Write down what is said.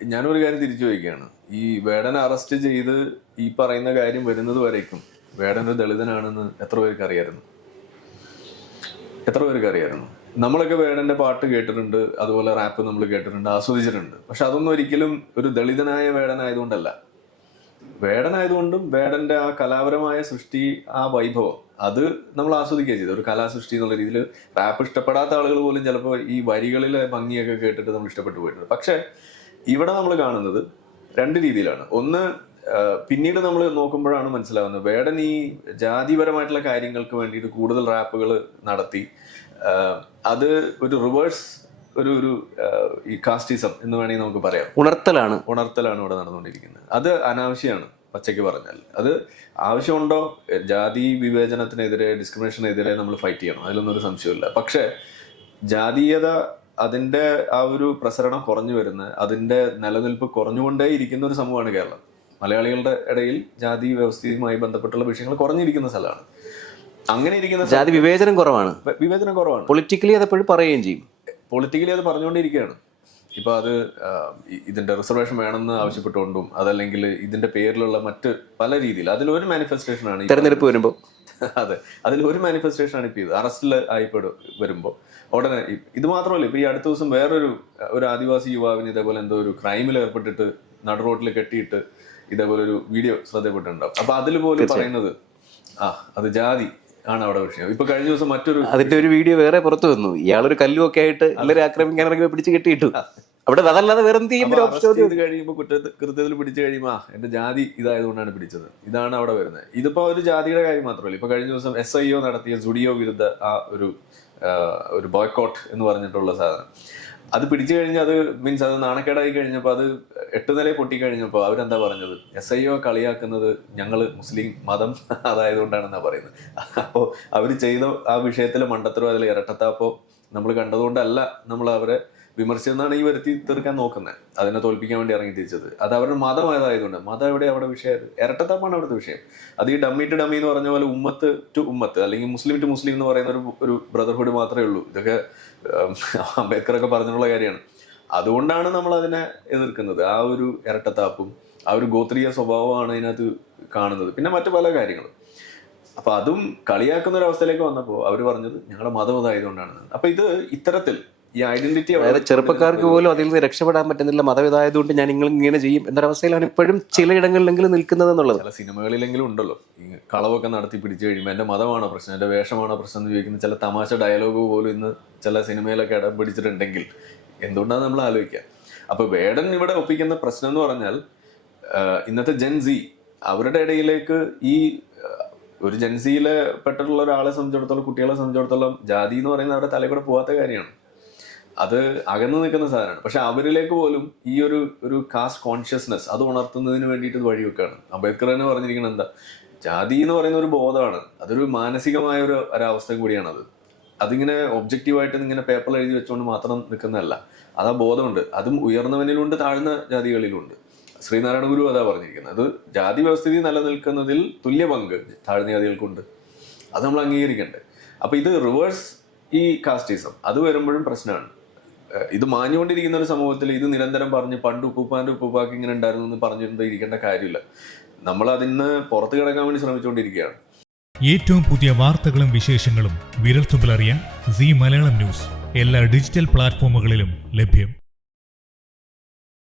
ഞാനൊരു കാര്യം തിരിച്ചു ചോദിക്കുകയാണ്. ഈ വേടനെ അറസ്റ്റ് ചെയ്ത് ഈ പറയുന്ന കാര്യം വരുന്നത് വരേക്കും വേടൻ ഒരു ദളിതനാണെന്ന് എത്ര പേർക്ക് അറിയായിരുന്നു? നമ്മളൊക്കെ വേടന്റെ പാട്ട് കേട്ടിട്ടുണ്ട്, അതുപോലെ റാപ്പ് നമ്മൾ കേട്ടിട്ടുണ്ട്, ആസ്വദിച്ചിട്ടുണ്ട്. പക്ഷെ അതൊന്നും ഒരിക്കലും ഒരു ദളിതനായ വേടനായതുകൊണ്ടല്ല. വേടനായതുകൊണ്ടും വേടന്റെ ആ കലാപരമായ സൃഷ്ടി, ആ വൈഭവം, അത് നമ്മൾ ആസ്വദിക്കുക ചെയ്തത്. ഒരു കലാസൃഷ്ടി എന്നുള്ള രീതിയിൽ റാപ്പ് ഇഷ്ടപ്പെടാത്ത ആളുകൾ പോലും ചിലപ്പോൾ ഈ വരികളിലെ ഭംഗിയൊക്കെ കേട്ടിട്ട് നമ്മൾ ഇഷ്ടപ്പെട്ടു പോയിട്ടുണ്ട്. പക്ഷെ ഇവിടെ നമ്മൾ കാണുന്നത് രണ്ട് രീതിയിലാണ്. ഒന്ന്, പിന്നീട് നമ്മൾ നോക്കുമ്പോഴാണ് മനസ്സിലാവുന്നത് വേടൻ ഈ ജാതിപരമായിട്ടുള്ള കാര്യങ്ങൾക്ക് വേണ്ടിയിട്ട് കൂടുതൽ റാപ്പുകൾ നടത്തി അത് ഒരു റിവേഴ്സ് ഒരു ഈ കാസ്റ്റിസം എന്ന് വേണമെങ്കിൽ നമുക്ക് പറയാം, ഉണർത്തലാണ് ഇവിടെ നടന്നുകൊണ്ടിരിക്കുന്നത്. അത് അനാവശ്യമാണ്. പച്ചയ്ക്ക് പറഞ്ഞാൽ അത് ആവശ്യമുണ്ടോ? ജാതി വിവേചനത്തിനെതിരെ, ഡിസ്ക്രിമിനേഷനെതിരെ നമ്മൾ ഫൈറ്റ് ചെയ്യണം, അതിലൊന്നും ഒരു സംശയമില്ല. പക്ഷെ ജാതീയത, അതിന്റെ ആ ഒരു പ്രസരണം കുറഞ്ഞു വരുന്ന, അതിന്റെ നിലനിൽപ്പ് കുറഞ്ഞുകൊണ്ടേ ഇരിക്കുന്ന ഒരു സമൂഹമാണ് കേരളം. മലയാളികളുടെ ഇടയിൽ ജാതി വ്യവസ്ഥയുമായി ബന്ധപ്പെട്ടുള്ള വിഷയങ്ങൾ കുറഞ്ഞിരിക്കുന്ന സ്ഥലമാണ്. അങ്ങനെ ഇരിക്കുന്ന ജാതി വിവേചനം കുറവാണ്. പൊളിറ്റിക്കലി അത് എപ്പോഴും പറയുകയും ചെയ്യും. പൊളിറ്റിക്കലി അത് പറഞ്ഞുകൊണ്ടിരിക്കുകയാണ്. ഇപ്പൊ അത് ഇതിന്റെ റിസർവേഷൻ വേണമെന്ന് ആവശ്യപ്പെട്ടുകൊണ്ടും, അതല്ലെങ്കിൽ ഇതിന്റെ പേരിലുള്ള മറ്റ് പല രീതിയിൽ അതിലൊരു മാനിഫെസ്റ്റേഷൻ ആണ് തെരഞ്ഞെടുപ്പ് വരുമ്പോൾ. അതെ, അതിലൊരു മാനിഫെസ്റ്റേഷൻ ആണ് ഇപ്പൊ ഇത്. അറസ്റ്റിൽ വരുമ്പോൾ ഉടനെ ഇത് മാത്രമല്ല, ഇപ്പൊ ഈ അടുത്ത ദിവസം വേറൊരു ആദിവാസി യുവാവിന് ഇതേപോലെ എന്തോ ഒരു ക്രൈമിൽ ഏർപ്പെട്ടിട്ട് നടു റോഡിൽ കെട്ടിയിട്ട് ഇതേപോലെ ഒരു വീഡിയോ ശ്രദ്ധപ്പെട്ടിട്ടുണ്ടാവും. അപ്പൊ അതിൽ പോലും പറയുന്നത് അത് ജാതി ആണ് അവിടെ വിഷയം. ഇപ്പൊ കഴിഞ്ഞ ദിവസം അതിന്റെ ഒരു വീഡിയോ വേറെ പുറത്തു വന്നു. ഇയാളൊരു കല്ലുമൊക്കെ ആയിട്ട് എല്ലാവരും ആക്രമിക്കാൻ ഇറങ്ങി പിടിച്ച് കെട്ടിയിട്ടു. അവിടെ അതല്ലാതെ വേറെ എന്ത് കഴിയുമ്പോൾ കൃത്യത്തിൽ പിടിച്ചു കഴിയുമ്പോ എന്റെ ജാതി ഇതായതുകൊണ്ടാണ് പിടിച്ചത്, ഇതാണ് അവിടെ വരുന്നത്. ഇതിപ്പോ ഒരു ജാതിയുടെ കാര്യം മാത്രമല്ല. ഇപ്പൊ കഴിഞ്ഞ ദിവസം SIO നടത്തിയ സുഡിയോ വിരുദ്ധ ആ ഒരു ബോയ്ക്കോട്ട് എന്ന് പറഞ്ഞിട്ടുള്ള സാധനം, അത് പിടിച്ചു കഴിഞ്ഞാൽ അത് മീൻസ് അത് നാണക്കേടായി കഴിഞ്ഞപ്പോൾ, അത് 8 നില പൊട്ടിക്കഴിഞ്ഞപ്പോൾ അവരെന്താ പറഞ്ഞത്? SIO കളിയാക്കുന്നത് ഞങ്ങൾ മുസ്ലിം മതം അതായതുകൊണ്ടാണെന്നാ പറയുന്നത്. അപ്പോൾ അവർ ചെയ്ത ആ വിഷയത്തിലെ മണ്ടത്തരോ അതിൽ ഇരട്ടത്താപ്പോ നമ്മൾ കണ്ടതുകൊണ്ടല്ല നമ്മൾ അവരെ വിമർശിച്ചെന്നാണ് ഈ വരുത്തി തീർക്കാൻ നോക്കുന്നത്, അതിനെ തോൽപ്പിക്കാൻ വേണ്ടി ഇറങ്ങി തിരിച്ചത്. അത് അവരുടെ മതം ഏതായതുകൊണ്ട്. മതം എവിടെ അവിടെ വിഷയം? ഇരട്ടത്താപ്പാണ് അവിടുത്തെ വിഷയം. അത് ഈ ഡമ്മി ടു ഡമ്മി എന്ന് പറഞ്ഞ പോലെ ഉമ്മത്ത് ടു ഉമ്മത്ത്, അല്ലെങ്കിൽ മുസ്ലിം ടു മുസ്ലിം എന്ന് പറയുന്ന ഒരു ബ്രദർഹുഡ് മാത്രമേ ഉള്ളൂ. ഇതൊക്കെ അംബേദ്കറൊക്കെ പറഞ്ഞിട്ടുള്ള കാര്യമാണ്. അതുകൊണ്ടാണ് നമ്മൾ അതിനെ എതിർക്കുന്നത്. ആ ഒരു ഇരട്ടത്താപ്പും ആ ഒരു ഗോത്രീയ സ്വഭാവമാണ് അതിനകത്ത് കാണുന്നത്. പിന്നെ മറ്റു പല കാര്യങ്ങളും. അപ്പൊ അതും കളിയാക്കുന്ന ഒരു അവസ്ഥയിലേക്ക് വന്നപ്പോൾ അവർ പറഞ്ഞത് ഞങ്ങളുടെ മതം ഇതായതുകൊണ്ടാണ്. അപ്പൊ ഇത് ഇത്തരത്തിൽ ഈ ഐഡന്റിറ്റി, അതായത് ചെറുപ്പക്കാർക്ക് പോലും അതിൽ നിന്ന് രക്ഷപ്പെടാൻ പറ്റുന്നില്ല, മതവിതായതുകൊണ്ട് ഞാൻ നിങ്ങൾ ഇങ്ങനെ ചെയ്യും എന്നൊരവസ്ഥയിലാണ് ഇപ്പോഴും ചിലയിടങ്ങളിലെങ്കിലും നിൽക്കുന്നത് എന്നുള്ളത്. ചില സിനിമകളിലെങ്കിലും ഉണ്ടല്ലോ, ഈ കളവൊക്കെ നടത്തി പിടിച്ചു കഴിയുമ്പോൾ എന്റെ മതമാണോ പ്രശ്നം, എന്റെ വേഷമാണോ പ്രശ്നം എന്ന് ചോദിക്കുന്ന ചില തമാശ ഡയലോഗ് പോലും ഇന്ന് ചില സിനിമയിലൊക്കെ ഇടം പിടിച്ചിട്ടുണ്ടെങ്കിൽ എന്തുകൊണ്ടാണ് നമ്മൾ ആലോചിക്കുക. അപ്പൊ വേടൻ ഇവിടെ ഒപ്പിക്കുന്ന പ്രശ്നം എന്ന് പറഞ്ഞാൽ ഇന്നത്തെ ജെൻസി, അവരുടെ ഇടയിലേക്ക് ഈ ഒരു ജെൻസിയിലെ പെട്ടിട്ടുള്ള ഒരാളെ സംബന്ധിച്ചിടത്തോളം, കുട്ടികളെ സംബന്ധിച്ചിടത്തോളം ജാതി എന്ന് പറയുന്നത് അവരുടെ തലയിൽ കൂടെ പോകാത്ത കാര്യമാണ്. അത് അകന്നു നിൽക്കുന്ന സാധനമാണ്. പക്ഷെ അവരിലേക്ക് പോലും ഈ ഒരു കാസ്റ്റ് കോൺഷ്യസ്നെസ് അത് ഉണർത്തുന്നതിന് വേണ്ടിയിട്ട് ഇത് വഴിവെക്കാണ്. അംബേദ്കർ തന്നെ പറഞ്ഞിരിക്കുന്നത് എന്താ? ജാതി എന്ന് പറയുന്ന ഒരു ബോധമാണ്, അതൊരു മാനസികമായ ഒരവസ്ഥ കൂടിയാണത്. അതിങ്ങനെ ഒബ്ജക്റ്റീവായിട്ട് ഇങ്ങനെ പേപ്പറിൽ എഴുതി വെച്ചുകൊണ്ട് മാത്രം നിൽക്കുന്നതല്ല. അത് ആ ബോധമുണ്ട്. അതും ഉയർന്നവനിലുണ്ട്, താഴ്ന്ന ജാതികളിലുണ്ട്. ശ്രീനാരായണ ഗുരു അതാ പറഞ്ഞിരിക്കുന്നത്. അത് ജാതി വ്യവസ്ഥിതി നിലനിൽക്കുന്നതിൽ തുല്യ പങ്ക് താഴ്ന്ന ജാതികൾക്കുണ്ട്. അത് നമ്മൾ അംഗീകരിക്കണ്ടേ? അപ്പൊ ഇത് റിവേഴ്സ് ഈ കാസ്റ്റിസം അത് വരുമ്പോഴും പ്രശ്നമാണ്. ഇത് മാഞ്ഞുകൊണ്ടിരിക്കുന്ന ഒരു സമൂഹത്തിൽ ഇത് നിരന്തരം പറഞ്ഞ് പണ്ട് ഉപ്പൂപ്പാന്റെ ഉപ്പൂപ്പാക്ക് ഇങ്ങനെ ഉണ്ടായിരുന്നു എന്ന് പറഞ്ഞിരുന്നത് ഇരിക്കേണ്ട കാര്യമില്ല. നമ്മൾ അതിന് പുറത്തു കിടക്കാൻ വേണ്ടി ശ്രമിച്ചുകൊണ്ടിരിക്കുകയാണ്. ഏറ്റവും പുതിയ വാർത്തകളും വിശേഷങ്ങളും വിരൽത്തുമ്പിലറിയാൻ സീ മലയാളം ന്യൂസ് എല്ലാ ഡിജിറ്റൽ പ്ലാറ്റ്ഫോമുകളിലും ലഭ്യം.